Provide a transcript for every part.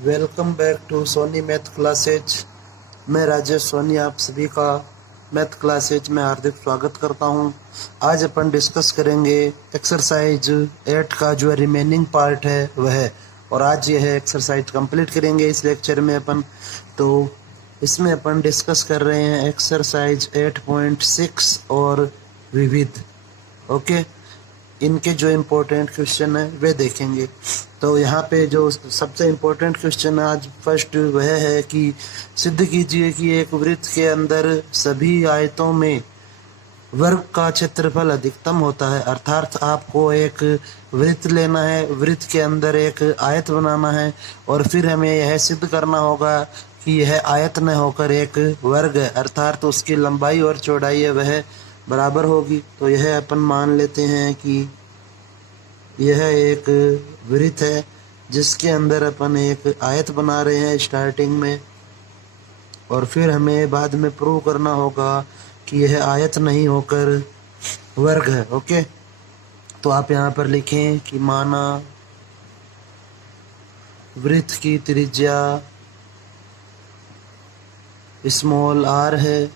Welcome back to Soni math classes. मैं राजेश सोनी आप सभी का मैथ क्लासेज में हार्दिक स्वागत करता हूं। आज अपन डिस्कस करेंगे एक्सरसाइज 8 का जो रिमेनिंग पार्ट है वह, और आज यह एक्सरसाइज कंप्लीट करेंगे इस लेक्चर में अपन। तो इसमें अपन डिस्कस कर रहे हैं एक्सरसाइज 8.6 और विविध। ओके, इनके जो इम्पोर्टेंट क्वेश्चन है वे देखेंगे। तो यहाँ पे जो सबसे इम्पोर्टेंट क्वेश्चन आज फर्स्ट वह है कि सिद्ध कीजिए कि एक वृत्त के अंदर सभी आयतों में वर्ग का क्षेत्रफल अधिकतम होता है। अर्थात आपको एक वृत्त लेना है, वृत्त के अंदर एक आयत बनाना है और फिर हमें यह सिद्ध करना होगा कि यह आयत न होकर एक वर्ग है, अर्थात उसकी लंबाई और चौड़ाई है वह बराबर होगी। तो यह अपन मान लेते हैं कि यह एक वृत्त है जिसके अंदर अपन एक आयत बना रहे हैं स्टार्टिंग में, और फिर हमें बाद में प्रूव करना होगा कि यह आयत नहीं होकर वर्ग है। ओके, तो आप यहाँ पर लिखें कि माना वृत्त की त्रिज्या स्मॉल r है,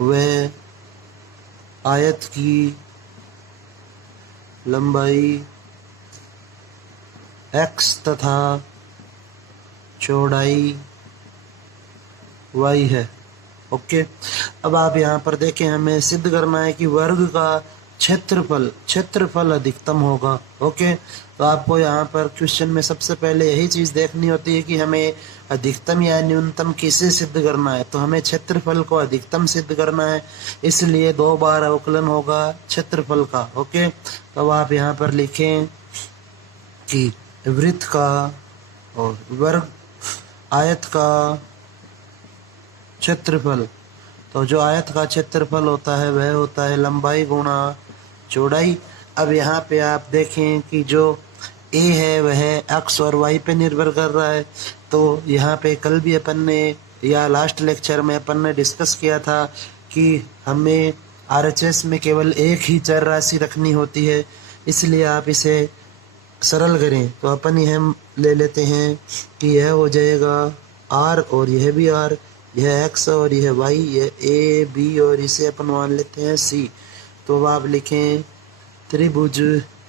वह आयत की लंबाई x तथा चौड़ाई y है। ओके, अब आप यहाँ पर देखें, हमें सिद्ध करना है कि वर्ग का क्षेत्रफल अधिकतम होगा। ओके, तो आपको यहाँ पर क्वेश्चन में सबसे पहले यही चीज़ देखनी होती है कि हमें अधिकतम या न्यूनतम किसे सिद्ध करना है। तो हमें क्षेत्रफल को अधिकतम सिद्ध करना है, इसलिए 2 बार अवकलन होगा क्षेत्रफल का। ओके, तो आप यहाँ पर लिखें कि वृत्त का और वर्ग आयत का क्षेत्रफल, तो जो आयत का क्षेत्रफल होता है वह होता है लंबाई गुणा चौड़ाई। अब यहाँ पे आप देखें कि जो a है वह x और y पे निर्भर कर रहा है। तो यहाँ पे कल भी अपन ने या लास्ट लेक्चर में अपन ने डिस्कस किया था कि हमें RHS में केवल एक ही चर राशि रखनी होती है, इसलिए आप इसे सरल करें। तो अपन यह ले लेते हैं कि यह हो जाएगा r और यह भी r, यह x और यह y, यह a b और इसे अपन मान लेते हैं c। तो अब आप लिखें त्रिभुज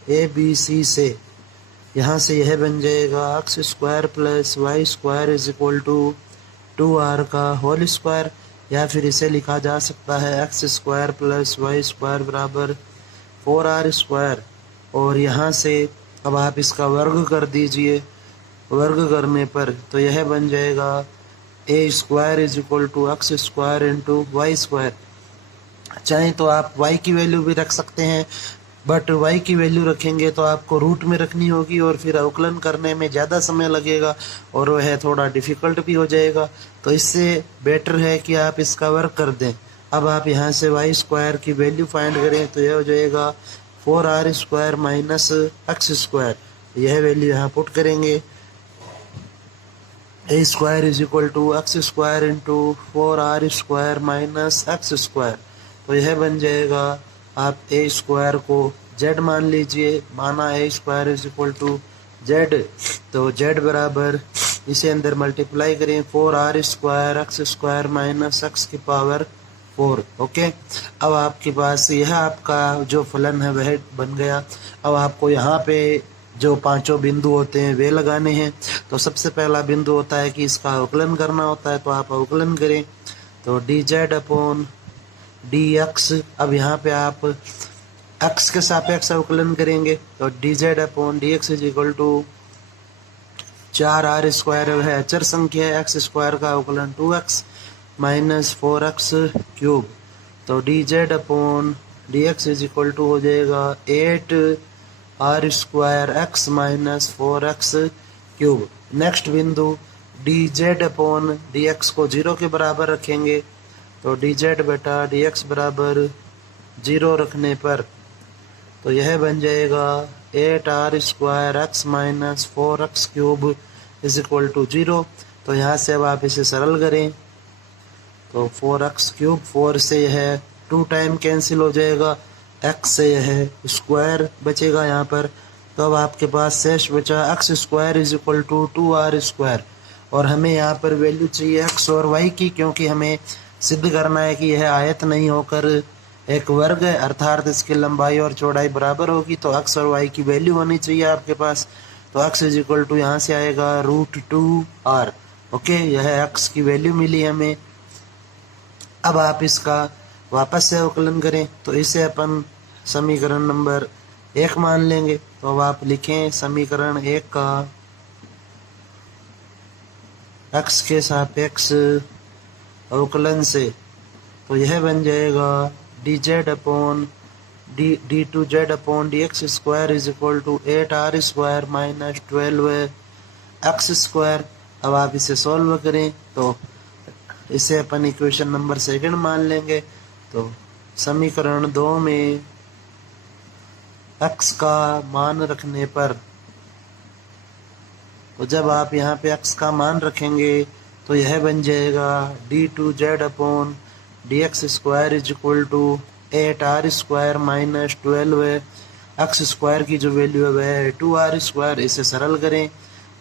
ABC से, यहाँ से यह बन जाएगा x square plus Y square is equal to 2r का होल स्क्वायर, या फिर इसे लिखा जा सकता है x square plus Y square बराबर 4r स्क्वायर। और यहाँ से अब आप इसका वर्ग कर दीजिए, वर्ग करने पर तो यह बन जाएगा a square is equal to X square into Y square. चाहे तो आप y की वैल्यू भी रख सकते हैं, बट y की वैल्यू रखेंगे तो आपको रूट में रखनी होगी और फिर अवकलन करने में ज़्यादा समय लगेगा और वह थोड़ा डिफ़िकल्ट भी हो जाएगा। तो इससे बेटर है कि आप इसका वर्ग कर दें। अब आप यहाँ से वाई स्क्वायर की वैल्यू फाइंड करें तो यह हो जाएगा 4r square minus X square. यह वैल्यू यहाँ पुट करेंगे, a square is equal to X square into 4r square minus X square. तो यह बन जाएगा, आप a स्क्वायर को z मान लीजिए, माना a square is equal to z, तो z बराबर इसे अंदर मल्टीप्लाई करें 4r square X square minus X की पावर 4। ओके, अब आपके पास यह आपका जो फलन है वह बन गया। अब आपको यहाँ पे जो पांचों बिंदु होते हैं वे लगाने हैं। तो सबसे पहला बिंदु होता है कि इसका अवकलन करना होता है, तो आप अवकलन करें तो dz अपॉन dx। अब यहाँ पे आप x के सापेक्ष अवकलन करेंगे तो dz upon dx is equal to 4r square है अचर संख्या है, x स्क्वायर का अवकलन 2x माइनस 4x क्यूब। तो dz upon dx is equal to हो जाएगा 8r square x minus 4x cube. Next बिंदु dz अपॉन dx को 0 के बराबर रखेंगे, तो dz बटा dx बराबर 0 रखने पर तो यह बन जाएगा 8r square x minus 4x cube is equal to 0। तो यहाँ से अब आप इसे सरल करें तो 4x क्यूब, 4 से यह 2 टाइम कैंसिल हो जाएगा, x से यह स्क्वायर बचेगा यहाँ पर, तो अब आपके पास शेष बचा X square is equal to 2r²। और हमें यहाँ पर वैल्यू चाहिए एक्स और वाई की, क्योंकि हमें सिद्ध करना है कि यह आयत नहीं होकर एक वर्ग है, अर्थात इसकी लंबाई और चौड़ाई बराबर होगी। तो एक्स और वाई की वैल्यू होनी चाहिए आपके पास। तो एक्स इज इक्वल टू यहाँ से आएगा √2r। ओके, यह एक्स की वैल्यू मिली हमें। अब आप इसका वापस से अवकलन करें, तो इसे अपन समीकरण नंबर 1 मान लेंगे। तो अब आप लिखें समीकरण 1 का एक्स के सापेक्ष अवकलन से, तो यह बन जाएगा d2z/dx² is equal to 8r² minus 12x²। अब आप इसे सॉल्व करें तो इसे अपन इक्वेशन नंबर 2 मान लेंगे। तो समीकरण 2 में x का मान रखने पर, तो जब आप यहाँ पे x का मान रखेंगे तो यह बन जाएगा d2z/dx² is equal to 8r² minus 12x² की जो वैल्यू है वह है 2r²। इसे सरल करें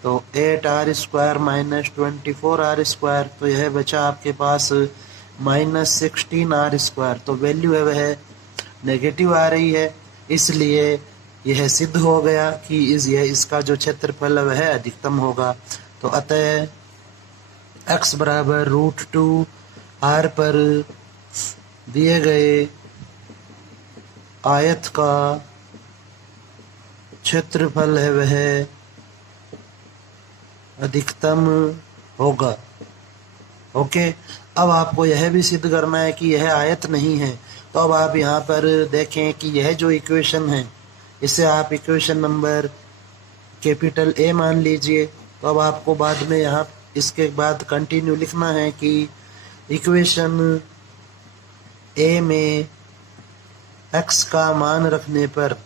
तो 8r² माइनस 24r², तो यह बचा आपके पास माइनस 16r²। तो वैल्यू है वह नेगेटिव आ रही है, इसलिए यह सिद्ध हो गया कि इसका जो क्षेत्रफल है वह अधिकतम होगा। तो अतः x बराबर √2r पर दिए गए आयत का क्षेत्रफल है वह अधिकतम होगा। ओके, अब आपको यह भी सिद्ध करना है कि यह आयत नहीं है। तो अब आप यहाँ पर देखें कि यह जो इक्वेशन है इसे आप इक्वेशन नंबर कैपिटल A मान लीजिए। तो अब आपको बाद में यहाँ इसके बाद कंटिन्यू लिखना है कि इक्वेशन A में x का मान रखने पर,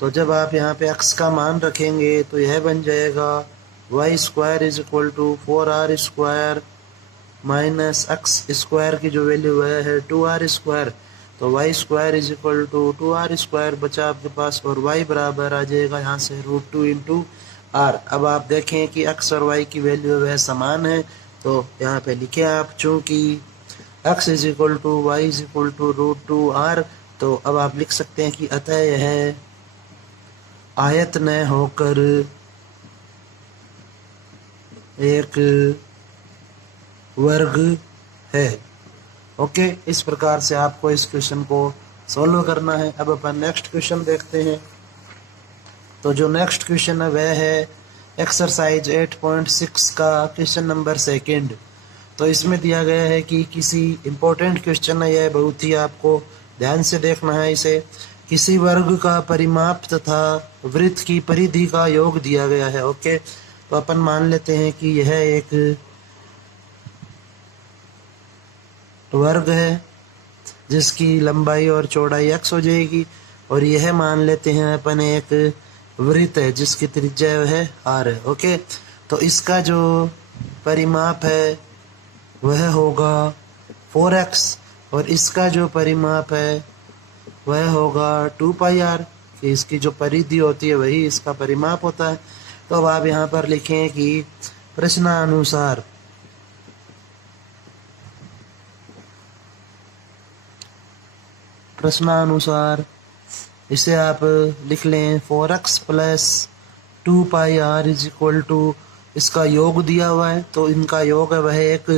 तो जब आप यहाँ पे x का मान रखेंगे तो यह बन जाएगा y² is equal to 4r² minus x² की जो वैल्यू है 2r²। तो y² is equal to 2r² बचा आपके पास, और y बराबर आ जाएगा यहाँ से √2 इंटू r। अब आप देखें कि x और y की वैल्यू वह समान है, तो यहाँ पे लिखे आप चूँकि x is equal to y is equal to √2r, तो अब आप लिख सकते हैं कि अतः यह आयत न होकर एक वर्ग है। ओके, इस प्रकार से आपको इस क्वेश्चन को सॉल्व करना है। अब अपन नेक्स्ट क्वेश्चन देखते हैं। तो जो नेक्स्ट क्वेश्चन है वह है एक्सरसाइज 8.6 का क्वेश्चन नंबर 2। तो इसमें दिया गया है कि किसी इम्पोर्टेंट क्वेश्चन है, यह बहुत ही आपको ध्यान से देखना है इसे। किसी वर्ग का परिमाप तथा वृत्त की परिधि का योग दिया गया है। ओके, तो अपन मान लेते हैं कि यह एक वर्ग है जिसकी लंबाई और चौड़ाई x हो जाएगी, और यह मान लेते हैं अपन एक वृत्त है जिसकी त्रिज्या है r है। ओके, तो इसका जो परिमाप है वह होगा 4x, और इसका जो परिमाप है वह होगा 2πr, कि इसकी जो परिधि होती है वही इसका परिमाप होता है। तो अब आप यहाँ पर लिखें कि प्रश्नानुसार इसे आप लिख लें 4x plus 2πr is equal to, इसका योग दिया हुआ है तो इनका योग है वह एक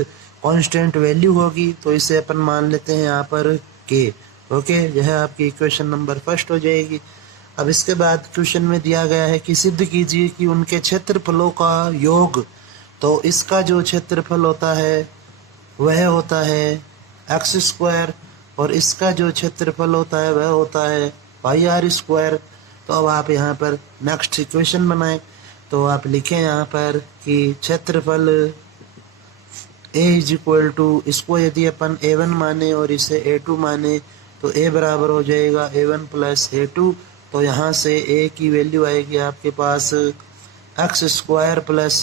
कांस्टेंट वैल्यू होगी, तो इसे अपन मान लेते हैं यहाँ पर k। ओके, यह आपकी इक्वेशन नंबर 1 हो जाएगी। अब इसके बाद क्वेश्चन में दिया गया है कि सिद्ध कीजिए कि उनके क्षेत्रफलों का योग, तो इसका जो क्षेत्रफल होता है वह होता है x², और इसका जो क्षेत्रफल होता है वह होता है πr²। तो अब आप यहाँ पर नेक्स्ट इक्वेशन बनाएं। तो आप लिखें यहाँ पर कि क्षेत्रफल a इज इक्वल टू, इसको यदि अपन a1 माने और इसे a2 माने तो a बराबर हो जाएगा a1 प्लस a2। तो यहाँ से a की वैल्यू आएगी आपके पास x² प्लस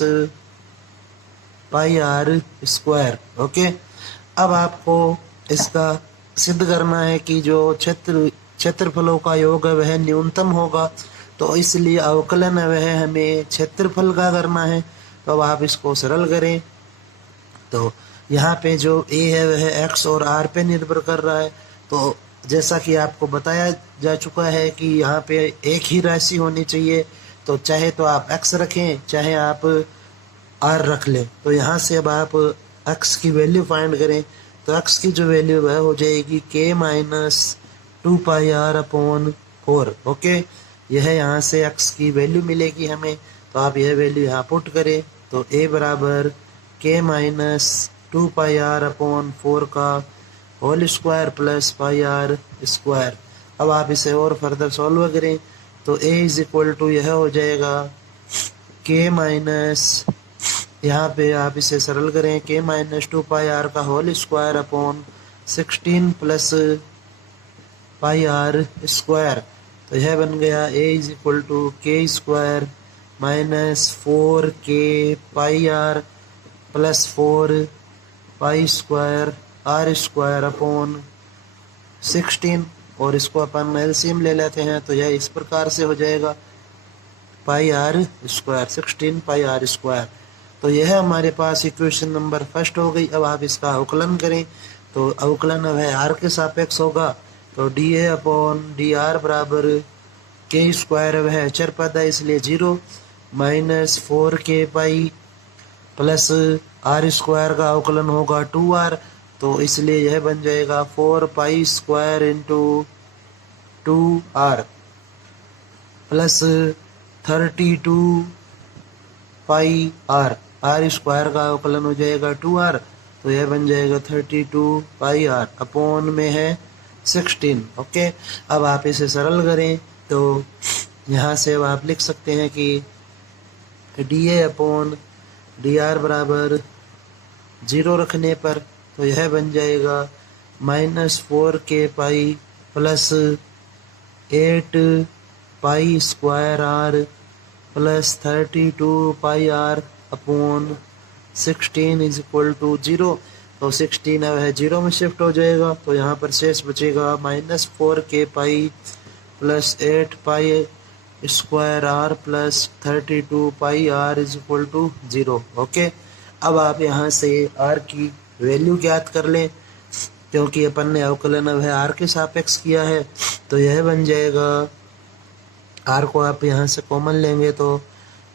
πr²। ओके, अब आपको इसका सिद्ध करना है कि जो क्षेत्र क्षेत्रफलों का योग है वह न्यूनतम होगा, तो इसलिए अवकलन है वह हमें क्षेत्रफल का करना है। तो अब आप इसको सरल करें तो यहाँ पे जो a है वह x और r पे निर्भर कर रहा है। तो जैसा कि आपको बताया जा चुका है कि यहाँ पे एक ही राशि होनी चाहिए, तो चाहे तो आप x रखें चाहे आप r रख लें। तो यहाँ से अब आप x की वैल्यू फाइंड करें, तो x की जो वैल्यू है हो जाएगी k माइनस 2πr/4। ओके, यह यहाँ से x की वैल्यू मिलेगी हमें। तो आप यह वैल्यू यहाँ पुट करें तो a बराबर k माइनस 2πr/4 का होल स्क्वायर प्लस πr²। अब आप इसे और फर्दर सॉल्व करें तो a इज इक्वल टू यह हो जाएगा k माइनस, यहाँ पे आप इसे सरल करें k माइनस 2πr का whole square upon 16 plus πr²। तो यह बन गया a is equal to k square minus 4k πr plus 4π² r² upon 16, और इसको अपन एलसीएम ले लेते हैं तो यह इस प्रकार से हो जाएगा πr², 16 πr²। तो यह हमारे पास इक्वेशन नंबर फर्स्ट हो गई। अब आप इसका अवकलन करें तो अवकलन है r के सापेक्ष होगा, तो dA अपॉन dr बराबर k² वह चर पद है इसलिए 0 minus 4k pi plus r² का अवकलन होगा 2r, तो इसलिए यह बन जाएगा 4π² into 2r plus 32πr, r² का अवकलन हो जाएगा 2r, तो यह बन जाएगा 32πr अपॉन में है 16। ओके, अब आप इसे सरल करें तो यहाँ से अब आप लिख सकते हैं कि dA अपॉन dr बराबर 0 रखने पर तो यह बन जाएगा minus 4k pi plus 8π² r plus 32πr upon 16 is equal to 0। तो 16 है वह 0 में शिफ्ट हो जाएगा, तो यहाँ पर शेष बचेगा minus 4k pi plus 8π² r plus 32πr is equal to 0। Okay, अब आप यहाँ से r की वैल्यू ज्ञात कर लें, क्योंकि अपन ने अवकलन वह r के सापेक्ष किया है। तो यह बन जाएगा, r को आप यहाँ से कॉमन लेंगे तो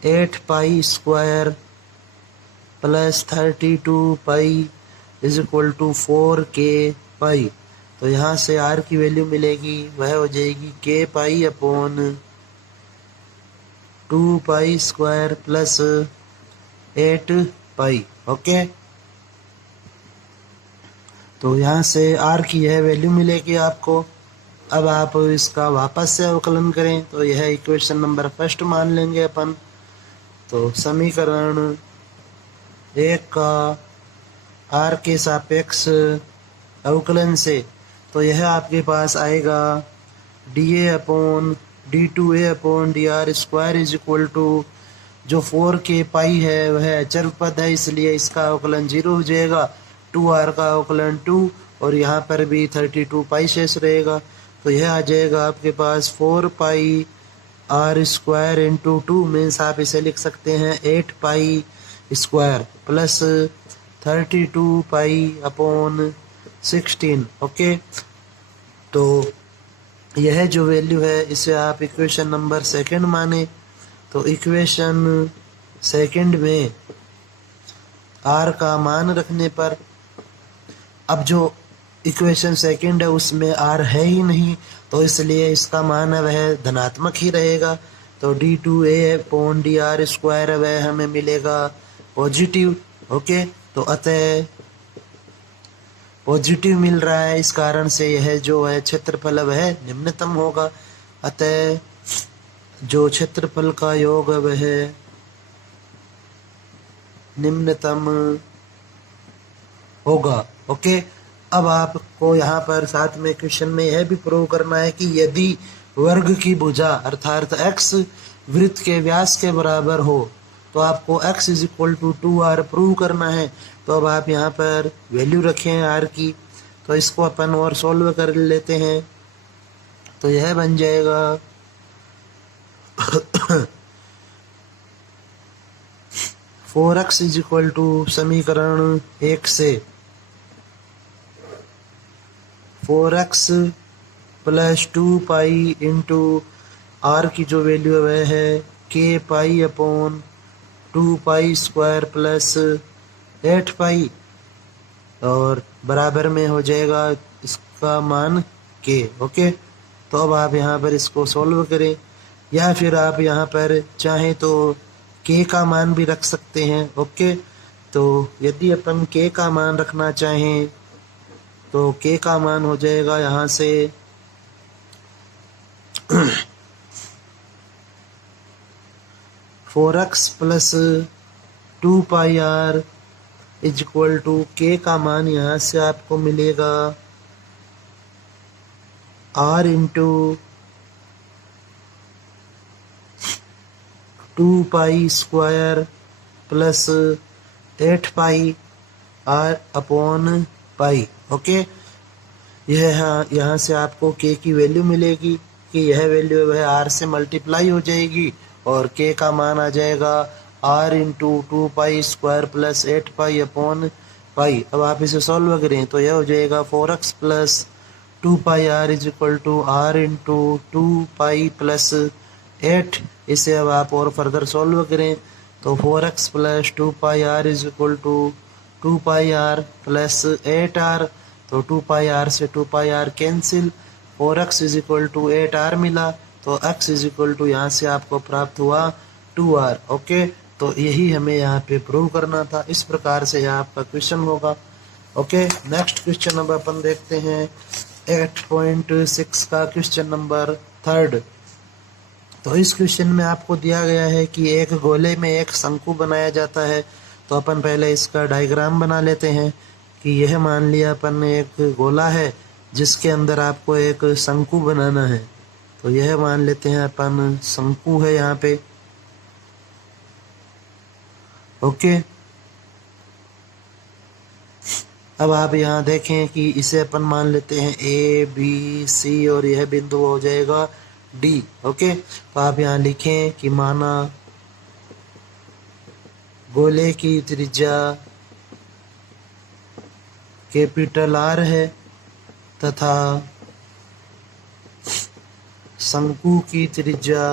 8π² plus 32π is equal to 4k pi. तो यहाँ से r की वैल्यू मिलेगी वह हो जाएगी k pi upon 2π² plus 8π। Okay, तो यहाँ से r की यह वैल्यू मिलेगी आपको। अब आप इसका वापस से अवकलन करें तो यह इक्वेशन नंबर फर्स्ट मान लेंगे अपन। तो समीकरण 1 का r के सापेक्ष अवकलन से तो यह आपके पास आएगा dA upon d2a upon dr² is equal to जो 4k पाई है वह अचर पद है इसलिए इसका अवकलन 0 हो जाएगा, 2r का अवकलन 2 और यहाँ पर भी 32π शेष रहेगा। तो यह आ जाएगा आपके पास 4πr² इंटू 2 मीन्स आप इसे लिख सकते हैं 8π² प्लस 32π अपॉन 16। ओके, तो यह जो वैल्यू है इसे आप इक्वेशन नंबर सेकंड माने। तो इक्वेशन सेकंड में r का मान रखने पर, अब जो इक्वेशन सेकंड है उसमें r है ही नहीं तो इसलिए इसका मान है वह धनात्मक ही रहेगा। तो d2a अपॉन dr² वह हमें मिलेगा पॉजिटिव। ओके, तो अतः पॉजिटिव मिल रहा है, इस कारण से यह जो है क्षेत्रफल वह निम्नतम होगा। अतः जो क्षेत्रफल का योग वह निम्नतम होगा। ओके, अब आपको यहाँ पर साथ में क्वेश्चन में यह भी प्रूव करना है कि यदि वर्ग की भुजा अर्थात x वृत्त के व्यास के बराबर हो तो आपको x is equal to 2r prove करना है। तो अब आप यहाँ पर वैल्यू रखें r की, तो इसको अपन और सॉल्व कर लेते हैं। तो यह बन जाएगा 4x इज इक्वल टू समीकरण 1 से 4x plus 2 pi into are की जो वैल्यू है वह है k pi upon 2 pi square plus 8 पाई, और बराबर में हो जाएगा इसका मान k। ओके, तो अब आप यहाँ पर इसको सॉल्व करें, या फिर आप यहाँ पर चाहें तो k का मान भी रख सकते हैं। ओके, तो यदि अपन k का मान रखना चाहें तो k का मान हो जाएगा यहाँ से 4x plus 2 pi R is equal to k का मान यहाँ से आपको मिलेगा r into 2 pi square plus 8 pi r upon pi. Okay, यहाँ से आपको k की वैल्यू मिलेगी कि यह वैल्यू है वह r से मल्टीप्लाई हो जाएगी और k का मान आ जाएगा r into 2 pi square plus 8 pi upon pi. अब आप इसे सॉल्व करें तो यह हो जाएगा 4x plus 2 pi r is equal to r into 2 pi plus 8। इसे अब आप और फर्दर सॉल्व करें तो 4x plus 2 pi r is equal to 2 pi r plus 8r, तो 2 पाई r से 2 pi r cancel, 4x is equal to 8r मिला, तो x इज इक्वल टू यहाँ से आपको प्राप्त हुआ 2r। ओके, तो यही हमें यहाँ पे प्रूव करना था। इस प्रकार से यह आपका क्वेश्चन होगा। ओके, नेक्स्ट क्वेश्चन अब अपन देखते हैं 8.6 का क्वेश्चन नंबर 3। तो इस क्वेश्चन में आपको दिया गया है कि एक गोले में एक शंकु बनाया जाता है। तो अपन पहले इसका डायग्राम बना लेते हैं कि यह मान लिया अपन एक गोला है जिसके अंदर आपको एक शंकु बनाना है। तो यह मान लेते हैं अपन शंकु है यहाँ पे। ओके, अब आप यहाँ देखें कि इसे अपन मान लेते हैं A B C और यह बिंदु हो जाएगा D। ओके, तो आप यहाँ लिखें कि माना गोले की त्रिज्या कैपिटल R है तथा शंकु की त्रिज्या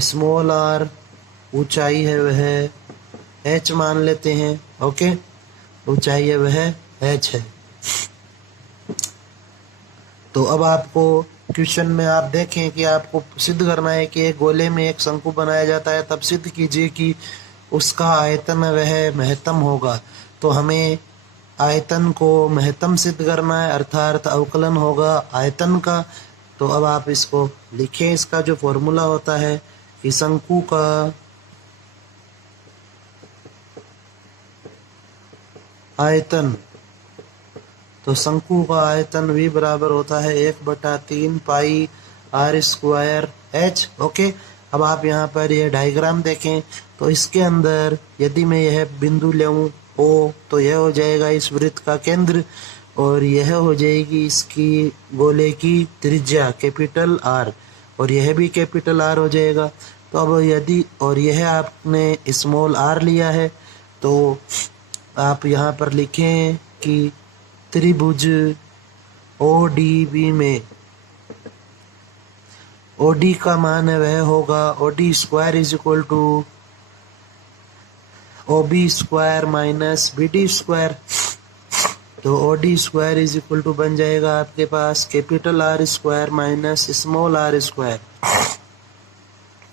स्मॉल r, ऊंचाई है वह h मान लेते हैं। ओके, ऊंचाई है वह h है। तो अब आपको क्वेश्चन में आप देखें कि आपको सिद्ध करना है कि एक गोले में एक शंकु बनाया जाता है, तब सिद्ध कीजिए कि उसका आयतन वह महत्तम होगा। तो हमें आयतन को महत्तम सिद्ध करना है, अर्थात अवकलन होगा आयतन का। तो अब आप इसको लिखें, इसका जो फॉर्मूला होता है कि शंकु का आयतन, तो शंकु का आयतन V बराबर होता है 1/3 पाई r स्क्वायर h। ओके, अब आप यहाँ पर यह डायग्राम देखें तो इसके अंदर यदि मैं यह बिंदु लूँ O तो यह हो जाएगा इस वृत्त का केंद्र और यह हो जाएगी इसकी गोले की त्रिज्या कैपिटल R और यह भी कैपिटल R हो जाएगा। तो अब यदि और यह आपने स्मॉल r लिया है तो आप यहाँ पर लिखें कि त्रिभुज ODB में OD का मान है वह होगा OD square is equal to OB square minus BD square. तो OD square is equal to बन जाएगा आपके पास capital R square minus small r square,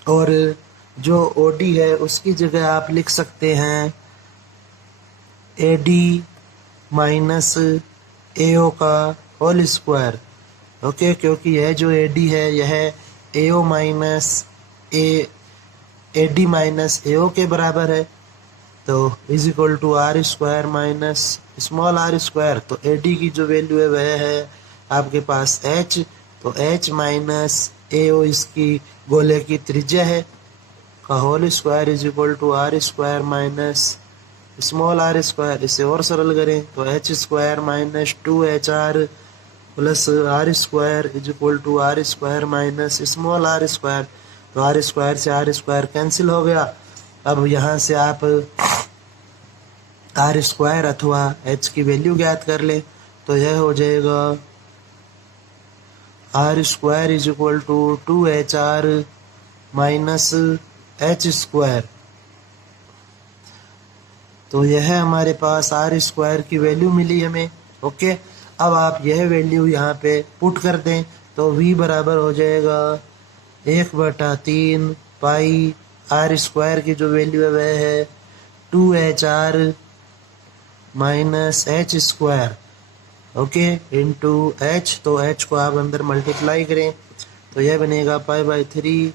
और जो OD है उसकी जगह आप लिख सकते हैं AD माइनस AO का होल स्क्वायर। ओके, क्योंकि यह जो AD है यह AO minus AD minus AO के बराबर है। तो is equal to R square minus small r square. तो AD की जो वैल्यू है वह है आपके पास h, तो h माइनस AO इसकी गोले की त्रिज्या है का whole square is equal to R square minus small r square. इसे और सरल करें तो h square minus 2HR plus R square is equal to R square minus small R square. तो आर स्क्वायर से आर स्क्वायर कैंसिल हो गया। अब यहाँ से आप आर स्क्वायर अथवा एच की वैल्यू ज्ञात कर ले। तो यह हो जाएगा R square is equal to 2HR minus H square. तो यह हमारे पास आर स्क्वायर की वैल्यू मिली हमें। ओके, अब आप यह वैल्यू यहाँ पे पुट कर दें तो v बराबर हो जाएगा 1/3 पाई आर स्क्वायर की जो वैल्यू है वह है 2HR minus H square. Okay, into H. तो एच को आप अंदर मल्टीप्लाई करें तो यह बनेगा π/3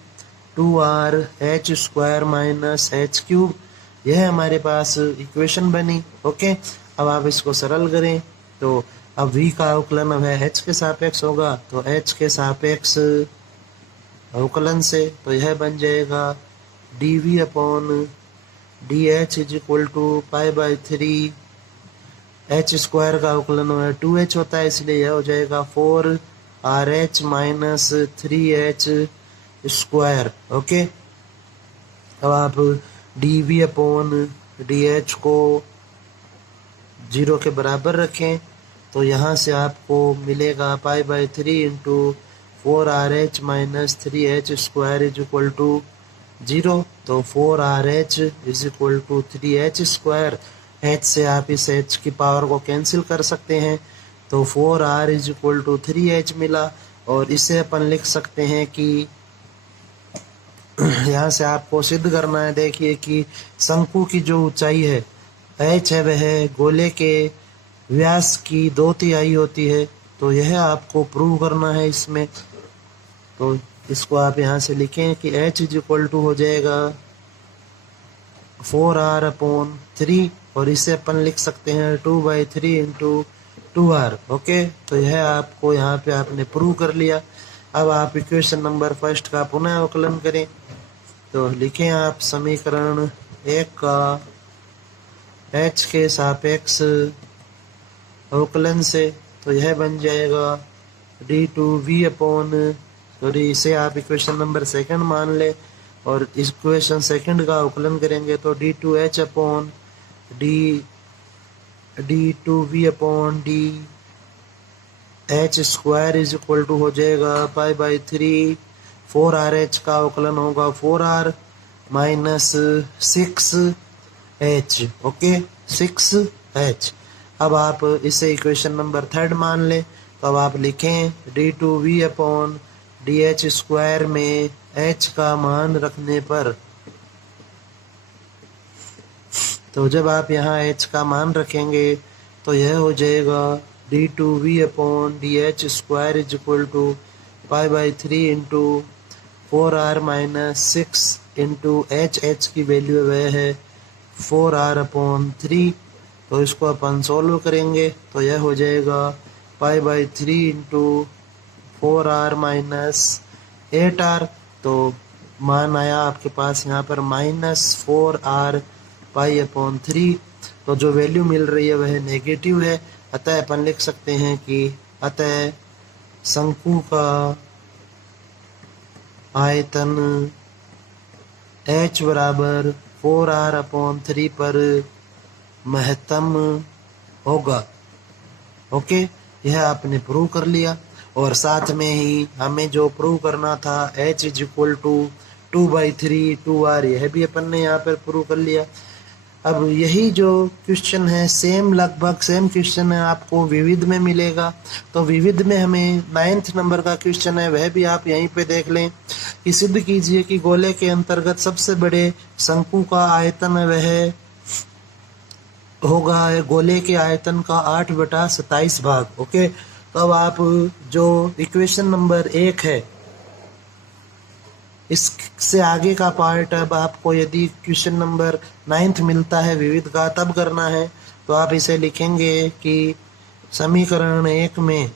2RH square minus H cube. यह हमारे पास इक्वेशन बनी। ओके, अब आप इसको सरल करें तो अब v का अवकलन है h के सापेक्ष होगा। तो h के सापेक्ष अवकलन से तो यह बन जाएगा dv upon dh is equal to π/3 h square का अवकलन है 2h होता है, इसलिए यह हो जाएगा 4RH minus 3h square. Okay, अब आप dv अपॉन dh को 0 के बराबर रखें तो यहाँ से आपको मिलेगा π/3 into 4RH minus 3h square is equal to 0। तो 4RH is equal to 3h square. h से आप इस h की पावर को कैंसिल कर सकते हैं तो 4R is equal to 3h मिला। और इसे अपन लिख सकते हैं कि यहाँ से आपको सिद्ध करना है। देखिए कि शंकु की जो ऊंचाई है h है वह गोले के व्यास की 2/3 होती है। तो यह आपको प्रूव करना है इसमें। तो इसको आप यहाँ से लिखें कि h इज इक्वल टू हो जाएगा 4R अपॉन 3 और इसे अपन लिख सकते हैं 2/3 इंटू 2R। ओके, तो यह आपको यहाँ पे आपने प्रूव कर लिया। अब आप इक्वेशन नंबर फर्स्ट का पुनः अवकलन करें तो लिखें आप समीकरण 1 का h के सापेक्ष अवकलन से। तो यह बन जाएगा d2v अपॉन इसे आप इक्वेशन नंबर सेकंड मान ले और इक्वेशन सेकंड का अवकलन करेंगे तो d2h upon d2v upon dh square is equal to हो जाएगा π/3 4RH का अवकलन होगा 4R minus 6h। Okay, 6h। अब आप इसे इक्वेशन नंबर थर्ड मान लें तो अब आप लिखें d2v अपॉन dh स्क्वायर में h का मान रखने पर। तो जब आप यहाँ h का मान रखेंगे तो यह हो जाएगा d2v upon dh square is equal to π/3 into 4R minus 6 into h की वैल्यू वह है 4R अपॉन 3। तो इसको अपन सोल्व करेंगे तो यह हो जाएगा π/3 इंटू 4R माइनस 8R। तो मान आया आपके पास यहाँ पर माइनस 4R π/3। तो जो वैल्यू मिल रही है वह नेगेटिव है, अतः अपन लिख सकते हैं कि अतः शंकु का आयतन h बराबर 4R/3 पर महत्तम होगा। ओके, यह आपने प्रूव कर लिया। और साथ में ही हमें जो प्रूव करना था h is equal to 2/3 2R, यह भी अपन ने यहाँ पर प्रूव कर लिया। अब यही जो क्वेश्चन है सेम लगभग सेम क्वेश्चन है आपको विविध में मिलेगा। तो विविध में हमें 9th नंबर का क्वेश्चन है, वह भी आप यहीं पे देख लें कि सिद्ध कीजिए कि गोले के अंतर्गत सबसे बड़े शंकु का आयतन वह होगा गोले के आयतन का 8/27 भाग। ओके, तो अब आप जो इक्वेशन नंबर 1 है इससे आगे का पार्ट अब आपको यदि क्वेश्चन नंबर 9th मिलता है विविध का तब करना है। तो आप इसे लिखेंगे कि समीकरण 1 में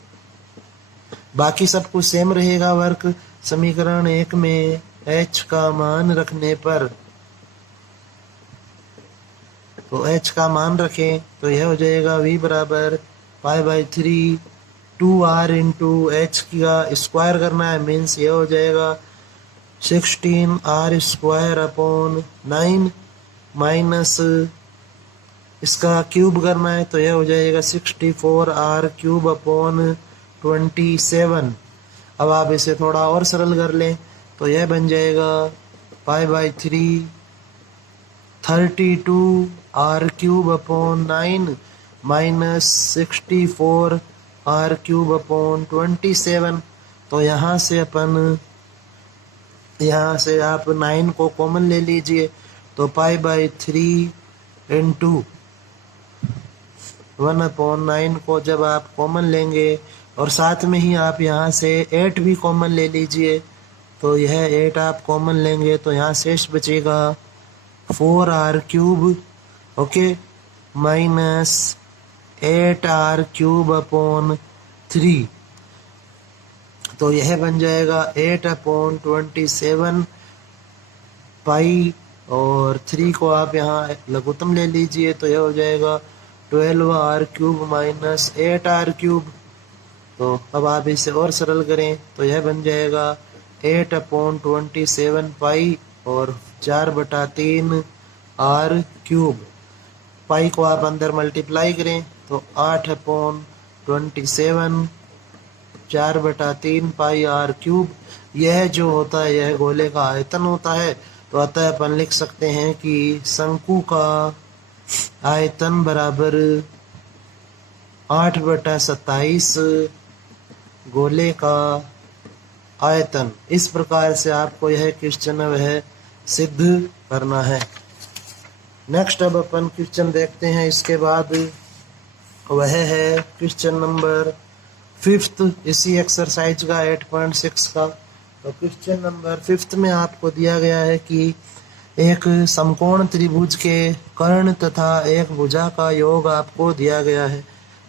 बाकी सब कुछ सेम रहेगा वर्क। समीकरण 1 में h का मान रखने पर, तो h का मान रखें तो यह हो जाएगा v बराबर π/3 2r इंटू एच का स्क्वायर करना है, मीन्स ये हो जाएगा 16r स्क्वायर अपॉन 9 माइनस इसका क्यूब करना है तो यह हो जाएगा 64r क्यूब अपॉन 27। अब आप इसे थोड़ा और सरल कर लें तो यह बन जाएगा π/3 32r cube upon 9 minus 64r cube upon 27। तो यहाँ से आप 9 को कॉमन ले लीजिए तो π/3 इंटू 1/9 को जब आप कॉमन लेंगे और साथ में ही आप यहाँ से 8 भी कॉमन ले लीजिए तो यह 8 आप कॉमन लेंगे तो यहाँ शेष बचेगा 4r cube, okay, minus 8r cube upon 3। तो यह बन जाएगा 8/27 पाई और 3 को आप यहाँ लघुत्तम ले लीजिए तो यह हो जाएगा 12r cube minus 8r cube. तो अब आप इसे और सरल करें तो यह बन जाएगा 8/27 पाई और 4/3 r क्यूब। पाई को आप अंदर मल्टीप्लाई करें तो 8/27 4/3 पाई r क्यूब। यह जो होता है यह गोले का आयतन होता है। तो अतः अपन लिख सकते हैं कि शंकु का आयतन बराबर 8/27 गोले का आयतन। इस प्रकार से आपको यह क्वेश्चन वह सिद्ध करना है। नेक्स्ट अब अपन क्वेश्चन देखते हैं, इसके बाद वह है क्वेश्चन नंबर 5 इसी एक्सरसाइज का 8.6 का। तो क्वेश्चन नंबर 5 में आपको दिया गया है कि एक समकोण त्रिभुज के कर्ण तथा एक भुजा का योग आपको दिया गया है।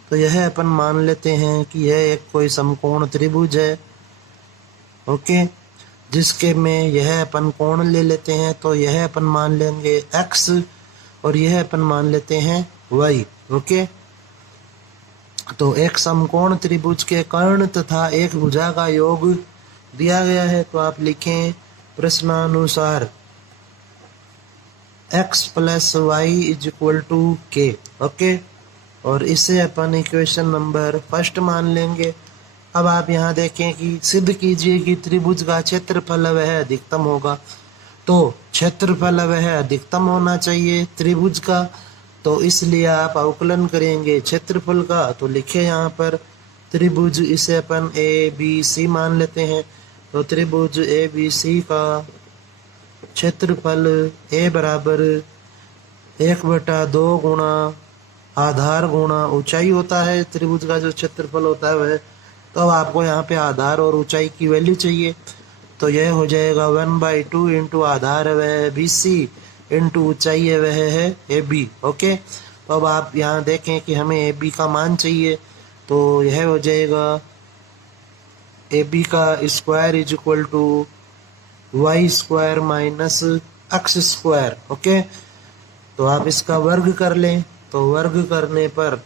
तो यह अपन मान लेते हैं कि यह एक कोई समकोण त्रिभुज है, ओके, जिसके में यह अपन कोण ले लेते हैं तो यह अपन मान लेंगे x और यह अपन मान लेते हैं y, ओके। तो एक समकोण त्रिभुज के कर्ण तथा एक भुजा का योग दिया गया है। तो आप लिखें प्रश्नानुसार x plus Y is equal to k, okay. और इसे अपन इक्वेशन नंबर 1 मान लेंगे। अब आप यहाँ देखें कि सिद्ध कीजिए कि त्रिभुज का क्षेत्रफल वह अधिकतम होगा। तो क्षेत्रफल वह अधिकतम होना चाहिए त्रिभुज का, तो इसलिए आप अवकलन करेंगे क्षेत्रफल का। तो लिखे यहाँ पर त्रिभुज, इसे अपन ABC मान लेते हैं। तो त्रिभुज ABC का क्षेत्रफल A बराबर 1/2 गुणा आधार गुणा ऊंचाई होता है। त्रिभुज का जो क्षेत्रफल होता है वह, तो अब आपको यहाँ पे आधार और ऊंचाई की वैल्यू चाहिए। तो यह हो जाएगा 1/2 इंटू आधार है वह BC इंटू ऊंचाई है वह है AB, ओके। तो अब आप यहाँ देखें कि हमें AB का मान चाहिए। तो यह हो जाएगा AB का square is equal to Y square minus X square, okay. तो आप इसका वर्ग कर लें तो वर्ग करने पर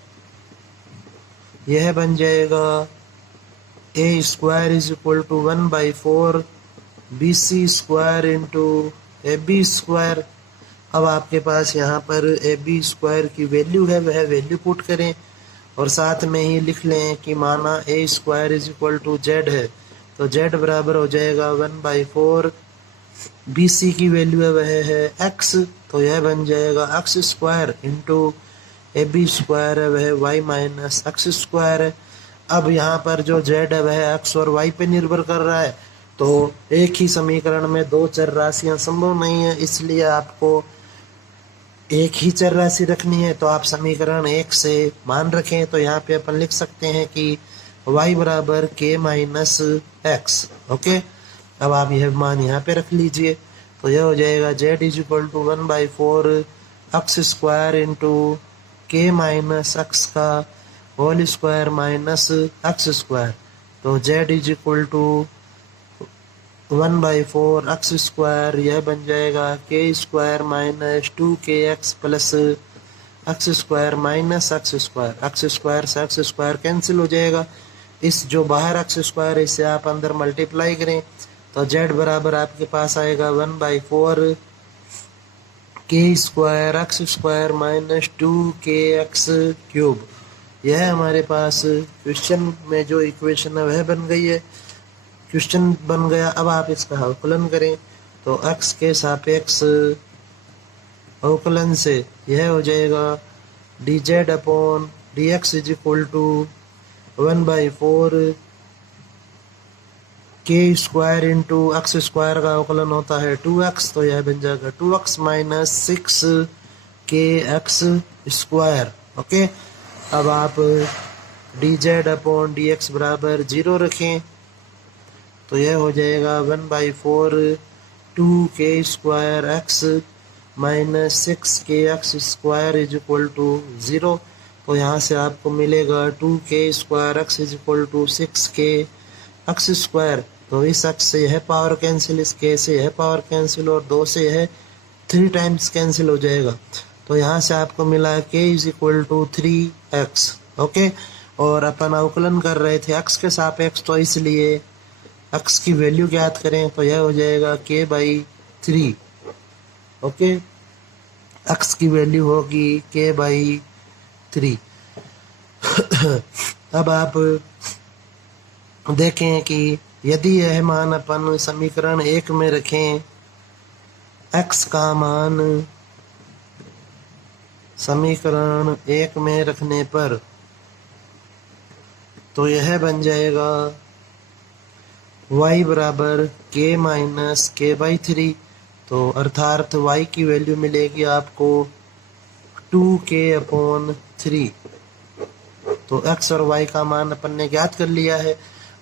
यह बन जाएगा a square is equal to 1/4 BC square into AB square. अब आपके पास यहाँ पर AB स्क्वायर की वैल्यू है, वह वैल्यू पुट करें और साथ में ही लिख लें कि माना a square is equal to z है। तो z बराबर हो जाएगा 1/4 BC की वैल्यू है वह है x। तो यह बन जाएगा x square into AB square है वह y माइनस एक्स स्क्वायर है। अब यहाँ पर जो z है वह x और y पे निर्भर कर रहा है। तो एक ही समीकरण में दो चर राशियाँ संभव नहीं है, इसलिए आपको एक ही चर राशि रखनी है। तो आप समीकरण 1 से मान रखें। तो यहाँ पे अपन लिख सकते हैं कि y बराबर k माइनस एक्स, ओके। अब आप यह मान यहाँ पे रख लीजिए। तो यह हो जाएगा z is equal to 1/4 X square into k minus X का whole square minus X square. तो z is equal to 1/4 X square, यह बन जाएगा k square minus 2kx plus X square minus X square. X square से X square cancel हो जाएगा इस जो बाहर एक्स स्क्वायर है इससे आप अंदर मल्टीप्लाई करें तो z बराबर आपके पास आएगा 1/4 के square X square minus 2k x cube. यह हमारे पास क्वेश्चन में जो इक्वेशन है वह बन गई है, क्वेश्चन बन गया। अब आप इसका अवकलन करें तो x के सापेक्ष अवकलन से यह हो जाएगा dz upon dx is equal to 1/4 के स्क्वायर इंटू एक्स स्क्वायर का अवकलन होता है 2x, तो यह बन जाएगा 2x minus 6k X square. Okay, अब आप dz अपॉन dx बराबर 0 रखें तो यह हो जाएगा 1/4 2k square X minus 6k X square is equal to 0। तो यहाँ से आपको मिलेगा 2k square X is equal to 6k X square. तो इस एक्स से यह पावर कैंसिल, इस k से यह पावर कैंसिल और 2 से यह 3 टाइम्स कैंसिल हो जाएगा। तो यहाँ से आपको मिला k is equal to 3x। Okay, और अपन अवकलन कर रहे थे x के सापेक्ष, तो इसलिए x की वैल्यू ज्ञात करें तो यह हो जाएगा k/3। ओके, x की वैल्यू होगी k/3। अब आप देखें कि यदि यह मान अपन समीकरण 1 में रखें, x का मान समीकरण 1 में रखने पर तो यह बन जाएगा y बराबर k माइनस k/3। तो अर्थात y की वैल्यू मिलेगी आपको 2k अपॉन 3। तो x और y का मान अपन ने ज्ञात कर लिया है।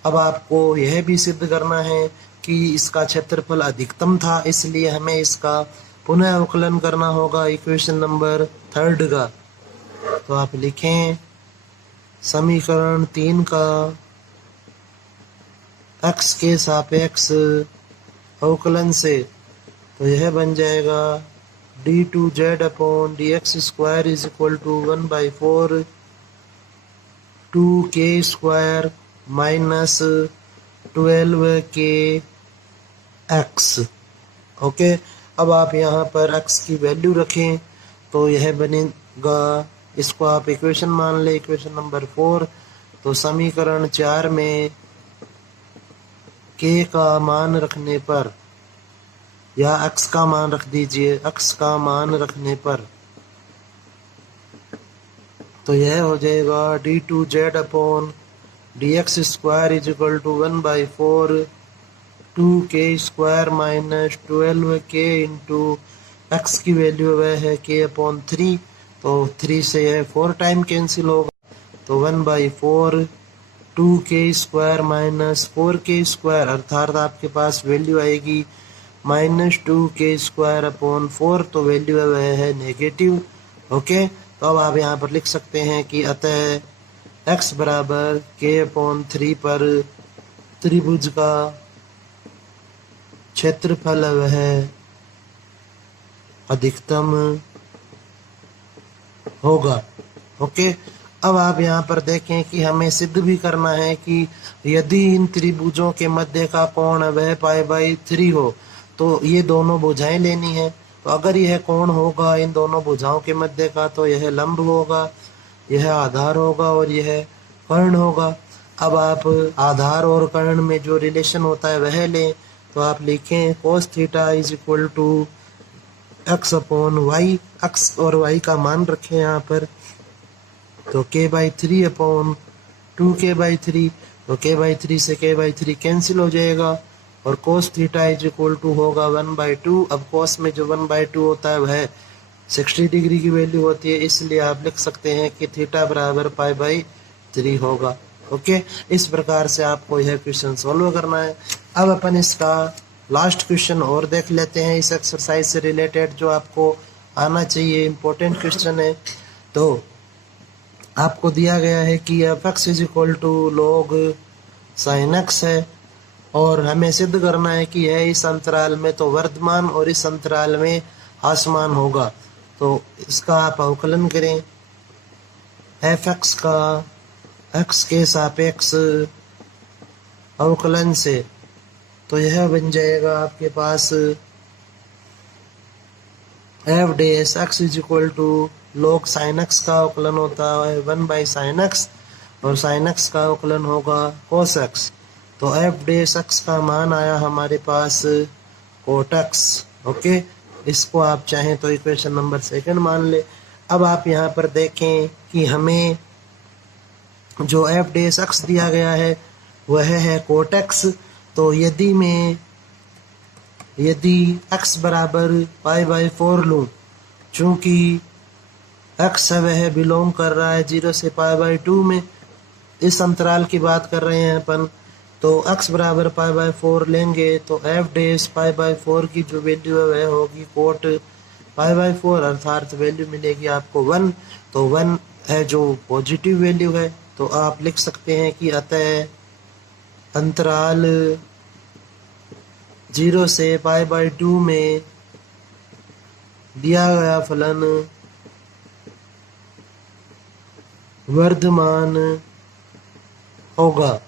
अब आपको यह भी सिद्ध करना है कि इसका क्षेत्रफल अधिकतम था, इसलिए हमें इसका पुनः अवकलन करना होगा इक्वेशन नंबर 3 का। तो आप लिखें समीकरण 3 का x के सापेक्ष अवकलन से तो यह बन जाएगा d2z अपॉन dx square is equal to 1/4 2k square minus 12k X. Okay, अब आप यहाँ पर x की वैल्यू रखें तो यह बनेगा, इसको आप इक्वेशन मान लें, इक्वेशन नंबर 4। तो समीकरण 4 में k का मान रखने पर या x का मान रख दीजिए, x का मान रखने पर तो यह हो जाएगा d2z अपॉन dx square is equal to 1/4 2k square minus 12k into x की वैल्यू वह है k अपॉन 3। तो 3 से यह 4 टाइम कैंसिल होगा, तो 1/4 2k square minus 4k square, अर्थात आपके पास वैल्यू आएगी माइनस 2k स्क्वायर अपॉन 4। तो वैल्यू वह है नेगेटिव। ओके, तो अब आप यहाँ पर लिख सकते हैं कि अतः x बराबर k अपॉन 3 पर त्रिभुज का क्षेत्रफल वह अधिकतम होगा। ओके, अब आप यहाँ पर देखें कि हमें सिद्ध भी करना है कि यदि इन त्रिभुजों के मध्य का कोण वह π/3 हो तो ये दोनों भुजाएं लेनी है। तो अगर यह कोण होगा इन दोनों भुजाओं के मध्य का तो यह लंब होगा, यह आधार होगा और यह कर्ण होगा। अब आप आधार और कर्ण में जो रिलेशन होता है वह लें, तो आप लिखें cos theta is equal to x upon Y. x और y का मान रखें यहाँ पर, तो k/3 अपॉन 2k/3। तो k/3 से k/3 कैंसिल हो जाएगा और cos theta is equal to होगा 1/2। अब cos में जो 1/2 होता है वह 60 डिग्री की वैल्यू होती है, इसलिए आप लिख सकते हैं कि थीटा बराबर π/3 होगा। ओके, इस प्रकार से आपको यह क्वेश्चन सॉल्व करना है। अब अपन इसका लास्ट क्वेश्चन और देख लेते हैं इस एक्सरसाइज से रिलेटेड, जो आपको आना चाहिए, इम्पोर्टेंट क्वेश्चन है। तो आपको दिया गया है कि f(x) is equal to log sin x है और हमें सिद्ध करना है कि यह इस अंतराल में तो वर्धमान और इस अंतराल में आसमान होगा। तो इसका आप अवकलन करें f(x) का एक्स के सापेक्ष अवकलन से, तो यह बन जाएगा आपके पास F dash X is equal to log sin x का अवकलन होता है 1/sin x और sin x का अवकलन होगा cos x। तो एफ डैश एक्स का मान आया हमारे पास cot x। ओके, इसको आप चाहें तो इक्वेशन नंबर 2 मान ले। अब आप यहाँ पर देखें कि हमें जो एफ डैश एक्स दिया गया है वह है cot x। तो यदि x बराबर π/4 लूँ, चूँकि x है वह बिलोंग कर रहा है 0 से π/2 में, इस अंतराल की बात कर रहे हैं अपन, तो x बराबर π/4 लेंगे तो एफ डैश π/4 की जो वैल्यू है वह होगी कोट π/4, अर्थात वैल्यू मिलेगी आपको 1। तो 1 है जो पॉजिटिव वैल्यू है, तो आप लिख सकते हैं कि अतः अंतराल 0 से π/2 में दिया गया फलन वर्धमान होगा।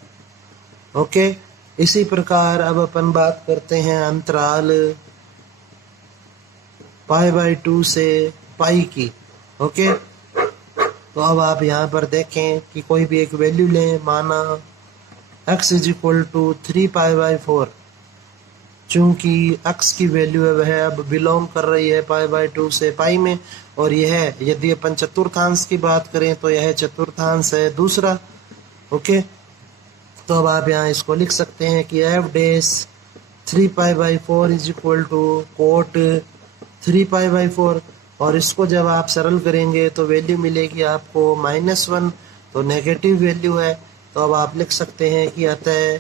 ओके, इसी प्रकार अब अपन बात करते हैं अंतराल π/2 से पाई की। ओके, तो अब आप यहाँ पर देखें कि कोई भी एक वैल्यू लें, माना x इज इक्वल टू 3π/4, चूँकि x की वैल्यू है वह अब बिलोंग कर रही है π/2 से पाई में, और यह यदि अपन चतुर्थांश की बात करें तो यह चतुर्थांश है दूसरा। ओके, तो अब आप यहाँ इसको लिख सकते हैं कि F dash 3π/4 is equal to cot 3π/4, और इसको जब आप सरल करेंगे तो वैल्यू मिलेगी आपको -1, तो नेगेटिव वैल्यू है। तो अब आप लिख सकते हैं कि अतः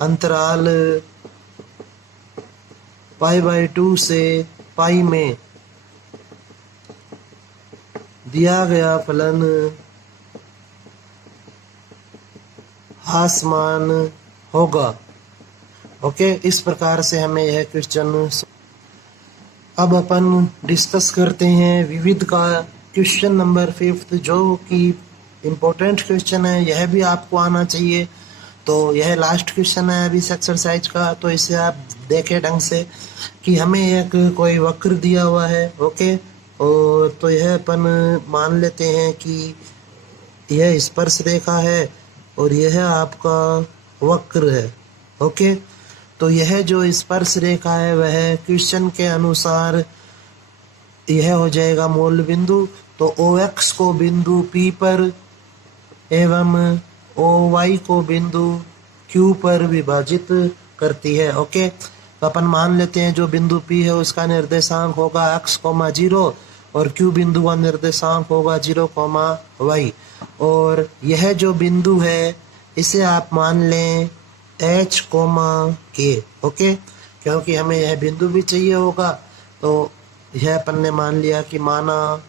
अंतराल π/2 से पाई में दिया गया फलन हासमान होगा। ओके, इस प्रकार से हमें यह क्वेश्चन। अब अपन डिस्कस करते हैं विविध का क्वेश्चन नंबर 5, जो कि इम्पोर्टेंट क्वेश्चन है, यह भी आपको आना चाहिए। तो यह लास्ट क्वेश्चन है अभी इस एक्सरसाइज का, तो इसे आप देखें ढंग से कि हमें एक कोई वक्र दिया हुआ है। ओके, और तो यह अपन मान लेते हैं कि यह स्पर्श रेखा है और यह आपका वक्र है। ओके, तो यह जो स्पर्श रेखा है वह क्वेश्चन के अनुसार यह हो जाएगा मूल बिंदु। तो OX को बिंदु P पर एवं OY को बिंदु Q पर विभाजित करती है। ओके, तो अपन मान लेते हैं जो बिंदु P है उसका निर्देशांक होगा x, 0 और Q बिंदु का निर्देशांक होगा 0, y। और यह जो बिंदु है इसे आप मान लें h, k। ओके, क्योंकि हमें यह बिंदु भी चाहिए होगा, तो यह अपन ने मान लिया कि माना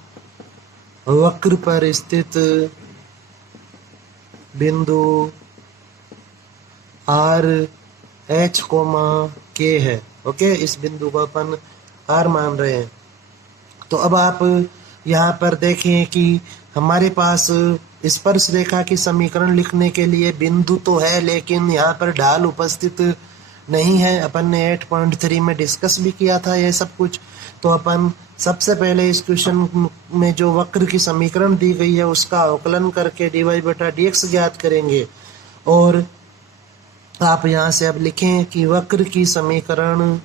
वक्र पर स्थित बिंदु R, h, k है। ओके, इस बिंदु को अपन R मान रहे हैं। तो अब आप यहाँ पर देखें कि हमारे पास स्पर्श रेखा की समीकरण लिखने के लिए बिंदु तो है, लेकिन यहाँ पर ढाल उपस्थित नहीं है। अपन ने 8.3 में डिस्कस भी किया था ये सब कुछ। तो अपन सबसे पहले इस क्वेश्चन में जो वक्र की समीकरण दी गई है उसका अवकलन करके dy/dx ज्ञात करेंगे। और आप यहाँ से अब लिखें कि वक्र की समीकरण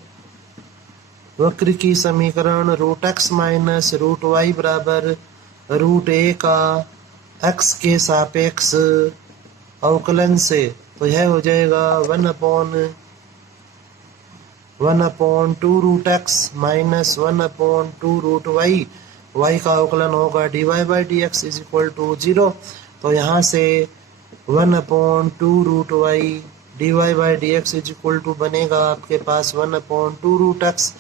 √x माइनस √y बराबर √a का x के सापेक्ष अवकलन से, तो यह हो जाएगा 1/2√x माइनस 1/2√y। y का अवकलन होगा dy/dx इज इक्वल टू 0। तो यहाँ से 1/2√y dy/dx is equal to बनेगा आपके पास 1/2√x।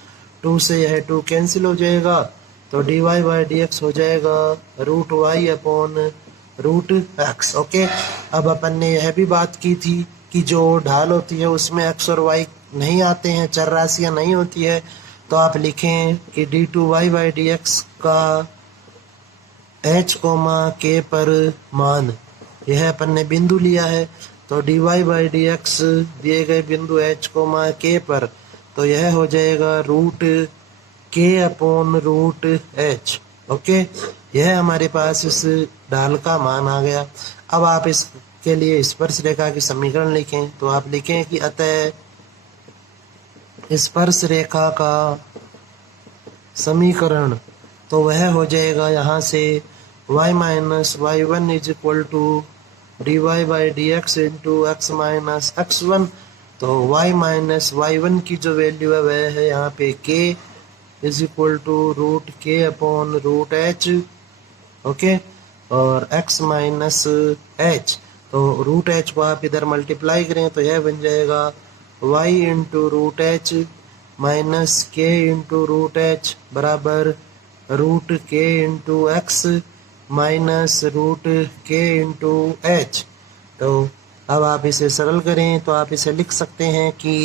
2 से यह 2 कैंसिल हो जाएगा, तो dy/dx हो जाएगा √y/√x। ओके, अब अपन ने यह भी बात की थी कि जो ढाल होती है उसमें x और y नहीं आते हैं, चर राशियाँ नहीं होती है। तो आप लिखें कि d2y/dx का h, k पर मान यह अपन ने बिंदु लिया है, तो dy बाई डी एक्स दिए गए बिंदु h कोमा k पर, तो यह हो जाएगा root k upon root h। Okay, यह हमारे पास इस ढाल का मान आ गया। अब आप इसके लिए स्पर्श रेखा की समीकरण लिखें, तो आप लिखें कि अतः स्पर्श रेखा का समीकरण, तो वह हो जाएगा यहाँ से y minus Y one is equal to D Y by D X into X minus X one. तो y माइनस वाई वन की जो वैल्यू है वह है यहाँ पे k is equal to root k upon root h। Okay, और x minus h, तो रूट h को आप इधर मल्टीप्लाई करें तो यह बन जाएगा y into root h minus k into root h बराबर root k into X minus root k into h। तो अब आप इसे सरल करें तो आप इसे लिख सकते हैं कि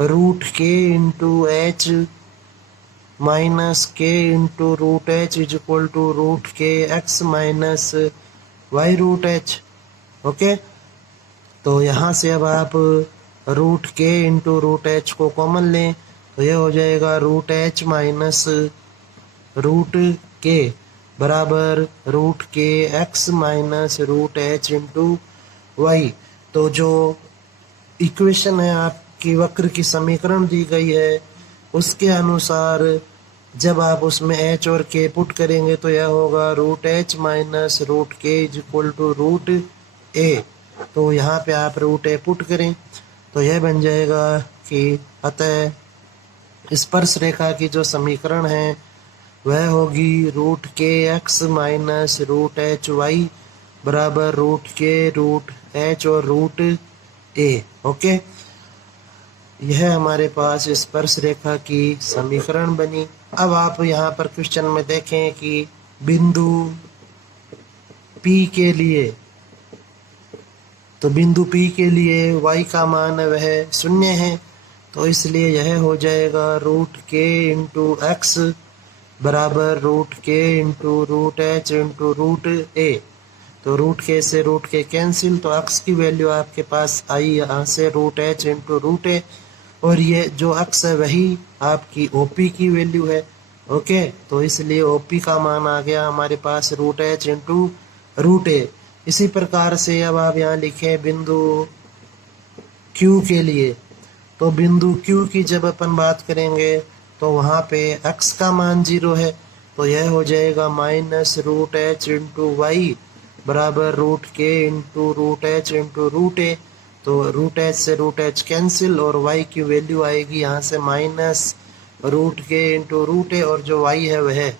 root k into h minus k into root h is equal to root k x minus Y root h। Okay, तो यहाँ से अब आप root k into root h को कॉमन लें, तो यह हो जाएगा root h minus root k बराबर root k x minus root h into Y. तो जो इक्वेशन है आपकी वक्र की समीकरण दी गई है उसके अनुसार जब आप उसमें h और k पुट करेंगे तो यह होगा root h minus root k is equal to root a। तो यहाँ पे आप रूट a पुट करें तो यह बन जाएगा कि अतः स्पर्श रेखा की जो समीकरण है वह होगी root k x minus root h y बराबर रूट k रूट h और रूट a। ओके, यह हमारे पास स्पर्श रेखा की समीकरण बनी। अब आप यहाँ पर क्वेश्चन में देखें कि बिंदु P के लिए, तो बिंदु P के लिए y का मान वह 0 है, तो इसलिए यह हो जाएगा रूट k इंटू एक्स बराबर root k into root h into root a। तो रूट k से रूट k कैंसिल, तो x की वैल्यू आपके पास आई यहाँ से root h into root a, और ये जो x है वही आपकी OP की वैल्यू है। ओके, तो इसलिए OP का मान आ गया हमारे पास root h into root a। इसी प्रकार से अब आप यहाँ लिखें बिंदु Q के लिए, तो बिंदु Q की जब अपन बात करेंगे तो वहाँ पे x का मान 0 है, तो यह हो जाएगा minus root h into Y बराबर root k into root h into root a। तो रूट h से रूट h कैंसिल और y की वैल्यू आएगी यहाँ से minus root k into root a, और जो y है वह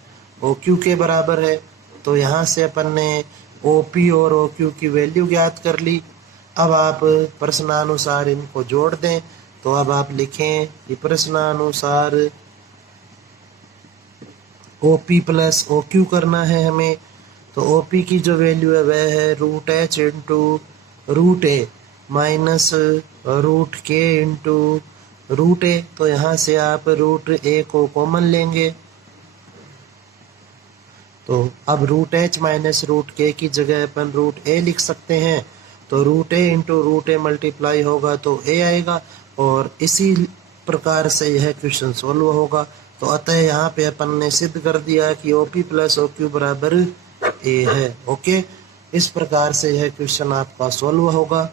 OQ के बराबर है। तो यहाँ से अपन ने OP और OQ की वैल्यू ज्ञात कर ली। अब आप प्रश्नानुसार इनको जोड़ दें, तो अब आप लिखें कि प्रश्नानुसार OP प्लस OQ करना है हमें, तो OP की जो वैल्यू है वह है root h into root a minus root k into root a। तो यहाँ से आप रूट a को कॉमन लेंगे, तो अब root h minus root k की जगह अपन रूट a लिख सकते हैं, तो root a into root a multiply होगा तो a आएगा, और इसी प्रकार से यह क्वेश्चन सॉल्व होगा। तो अतः यहाँ पे अपन ने सिद्ध कर दिया कि OP प्लस OQ बराबर a है। ओके, इस प्रकार से यह क्वेश्चन आपका सॉल्व होगा।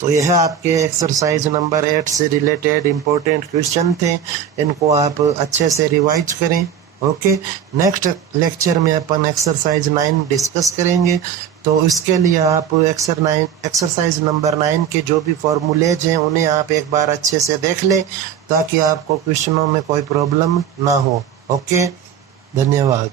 तो यह आपके एक्सरसाइज नंबर 8 से रिलेटेड इम्पोर्टेंट क्वेश्चन थे, इनको आप अच्छे से रिवाइज करें। ओके, नेक्स्ट लेक्चर में अपन एक्सरसाइज 9 डिस्कस करेंगे, तो इसके लिए आप एक्सरसाइज नंबर 9 के जो भी फॉर्मूलेज हैं उन्हें आप एक बार अच्छे से देख लें ताकि आपको क्वेश्चनों में कोई प्रॉब्लम ना हो। ओके, धन्यवाद।